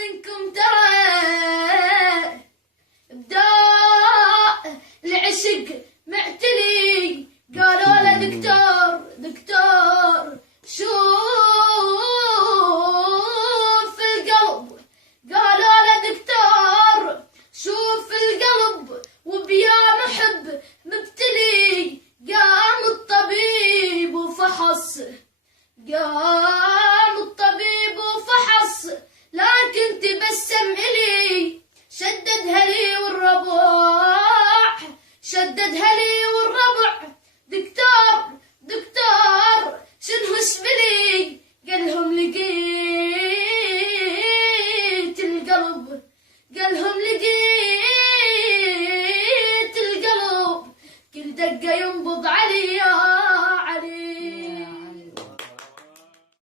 منكم ترى بداء العشق معتلي، قالوا له دكتور دكتور شوف القلب، قالوا له دكتور شوف القلب وبيا محب مبتلي. قام الطبيب وفحص، قام الطبيب وفحص، لكن تبسم إلي، شددها لي والربع، شددها لي والربع. دكتور دكتور شنو اسملي؟ قالهم لقيت القلب، قالهم لقيت القلب، كل دقة